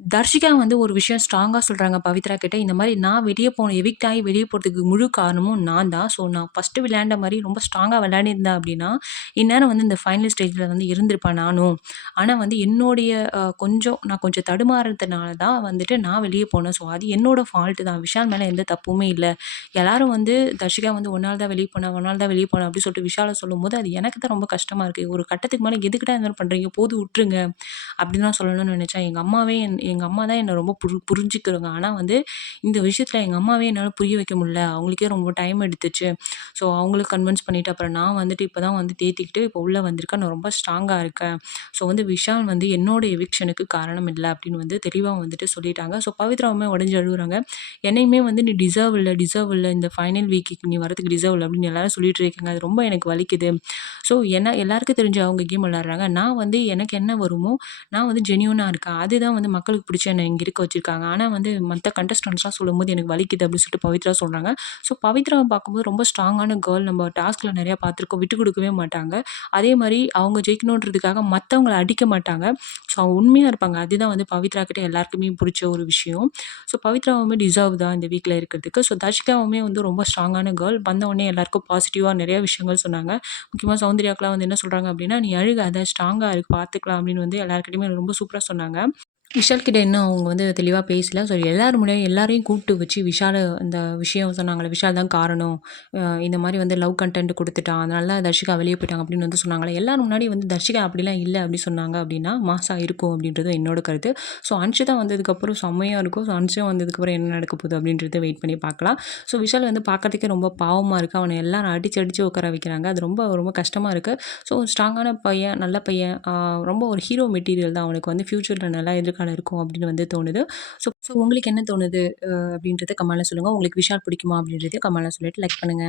தர்ஷிகா வந்து ஒரு விஷயம் ஸ்ட்ராங்காக சொல்கிறாங்க பவித்ரா கிட்ட. இந்த மாதிரி நான் வெளியே போனேன் எவிக்ட் ஆகி வெளியே போகிறதுக்கு முழு காரணமும் நான் தான். ஸோ நான் ஃபர்ஸ்ட்டு விளையாண்ட மாதிரி ரொம்ப ஸ்ட்ராங்காக விளையாடியிருந்தேன் அப்படின்னா இந்நேரம் வந்து இந்த ஃபைனல் ஸ்டேஜில் வந்து இருந்திருப்பேன் நானும். ஆனால் வந்து என்னுடைய கொஞ்சம் நான் கொஞ்சம் தடுமாறுறதுனால தான் வந்துட்டு நான் வெளியே போனேன். ஸோ அது என்னோடய ஃபால்ட்டு தான். விஷால் மேலே எந்த தப்புமே இல்லை எல்லாரும் வந்து தர்ஷிகா வந்து "உன்னால தான் வெளியே போனேன் உன்னால தான் வெளியே போனேன் அப்படின்னு சொல்லிட்டு விஷால சொல்லும்போது, அது எனக்கு தான் ரொம்ப கஷ்டமாக இருக்குது ஒரு கட்டத்துக்கு மேலே எதுக்கிட்ட இந்த மாதிரி பண்ணுறீங்க போது விட்டுருங்க. அப்படின்லாம் தான் சொல்லணும்னு நினச்சேன் எங்கள் அம்மாவே என் எங்கள் அம்மா தான் என்னை ரொம்ப புரி புரிஞ்சுக்கிறவங்க. ஆனால் வந்து இந்த விஷயத்தில் எங்கள் அம்மாவே என்னால் புரிய வைக்க முடியல. அவங்களுக்கே ரொம்ப டைம் எடுத்துச்சு. ஸோ அவங்கள கன்வின்ஸ் பண்ணிட்டு அப்புறம் நான் வந்துட்டு இப்போ தான் வந்து தேத்திக்கிட்டு இப்போ உள்ளே வந்திருக்கேன். நான் ரொம்ப ஸ்ட்ராங்காக இருக்கேன். ஸோ வந்து விஷால் வந்து என்னோட எவிக்ஷனுக்கு காரணம் இல்லை அப்படின்னு வந்து தெளிவாக வந்துட்டு சொல்லிட்டாங்க. ஸோ பவித்ராவுமே உடஞ்சி அழுகுறாங்க என்னையுமே வந்து "நீ டிசர்வ் இல்லை டிசர்வ் இல்லை இந்த ஃபைனல் வீக்கு நீ வரதுக்கு டிசர்வ் இல்லை அப்படின்னு எல்லாரும் சொல்லிட்டு இருக்கீங்க. அது ரொம்ப எனக்கு வலிக்குது. ஸோ என்ன எல்லாருக்கும் தெரிஞ்சு அவங்க கேம் விளாட்றாங்க நான் வந்து எனக்கு என்ன வருமோ, நான் வந்து ஜென்யூனாக இருக்கேன். அதுதான் வந்து மக்களுக்கு பிடிச்ச என்ன இங்கே இருக்க வச்சுருக்காங்க ஆனால் வந்து மற்ற கண்டஸ்டன்ட்ஸ்லாம் சொல்லும்போது எனக்கு வலிக்குது அப்படின்னு சொல்லிட்டு பவித்ரா சொல்கிறாங்க ஸோ பவித்ராவை பார்க்கும்போது ரொம்ப ஸ்ட்ராங்கான கேர்ள் நம்ம டாஸ்கில் நிறையா பார்த்துருக்கோம். விட்டு கொடுக்கவே மாட்டாங்க. அதே மாதிரி அவங்க ஜெயிக்கணுன்றதுக்காக மற்றவங்களை அடிக்க மாட்டாங்க. ஸோ அவங்க உண்மையாக இருப்பாங்க. அதுதான் வந்து பவித்ரா கிட்ட எல்லாருக்குமே பிடிச்ச ஒரு விஷயம். ஸோ பவித்ராவுமே டிசர்வ் தான் இந்த வீக்கில் இருக்கிறதுக்கு. ஸோ தர்ஷிகாவுமே வந்து ரொம்ப ஸ்ட்ராங்கான கேர்ள். வந்தவொடனே எல்லாருக்கும் பாசிட்டிவாக நிறையா விஷயங்கள் சொன்னாங்க. முக்கியமாக சௌந்தர்யாக்கெலாம் வந்து என்ன சொல்கிறாங்க அப்படின்னா "நீ அழுகாத ஸ்ட்ராங்காக இருக்கு பார்த்துக்கலாம்" அப்படின்னு வந்து எல்லார்கிட்டயுமே ரொம்ப சூப்பராக சொன்னாங்க. விஷால் கிட்ட இன்னும் அவங்க வந்து தெளிவாக பேசல. ஸோ எல்லார் முன்னாடியும் எல்லாரையும் கூப்பிட்டு வச்சு விஷாலை அந்த விஷயம் சொன்னாங்களே விஷால் தான் காரணம். இந்த மாதிரி வந்து லவ் கன்டென்ட் கொடுத்துட்டான் அதனால தான் தர்ஷிகா வெளியே போயிட்டாங்க அப்படின்னு வந்து சொன்னாங்களே எல்லாரும் முன்னாடி வந்து தர்ஷிகா அப்படிலாம் இல்லை அப்படின்னு சொன்னாங்க அப்படின்னா மாசா இருக்கும் அப்படின்றது என்னோட கருத்து. ஸோ அன்ஷிதா வந்ததுக்கப்புறம் செம்மையா இருக்கும். ஸோ அன்ஷிதா வந்ததுக்கப்புறம் என்ன நடக்க போகுது அப்படின்றத வெயிட் பண்ணி பார்க்கலாம். ஸோ விஷால் வந்து பார்க்கறதுக்கே ரொம்ப பாவமாக இருக்குது அவனை எல்லாரும் அடிச்சு அடிச்சு உட்கார வைக்கிறாங்க. அது ரொம்ப ரொம்ப கஷ்டமாக இருக்குது ஸோ ஸ்ட்ராங்கான பையன், நல்ல பையன். ரொம்ப ஒரு ஹீரோ மெட்டீரியல் தான். அவனுக்கு வந்து ஃப்யூச்சரில் நல்லா எதிர்க்க எதிர்காலம் இருக்கும் அப்டின்னு வந்து தோணுது. ஸோ ஸோ உங்களுக்கு என்ன தோணுது? அ அப்டின்றத கமெண்ட்ல சொல்லுங்க. உங்களுக்கு விஷால் பிடிக்குமா? அப்டின்றதையும் கமெண்ட்ல சொல்லிட்டு லைக் பண்ணுங்க.